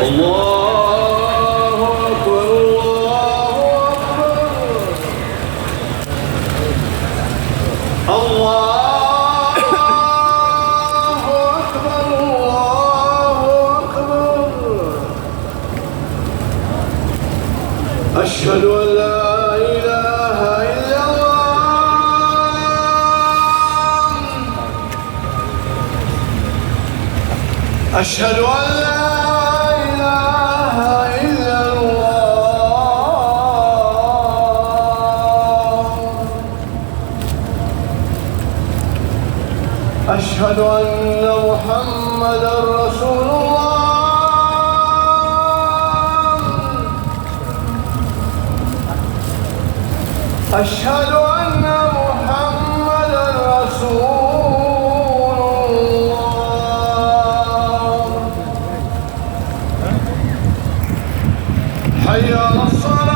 الله أكبر الله أكبر الله أكبر. أشهد أن لا إله إلا الله. أشهد أن لا إله إلا الله. أشهد أن محمدًا رسول الله. أشهد أن محمدًا رسول الله. حي على الصلاة.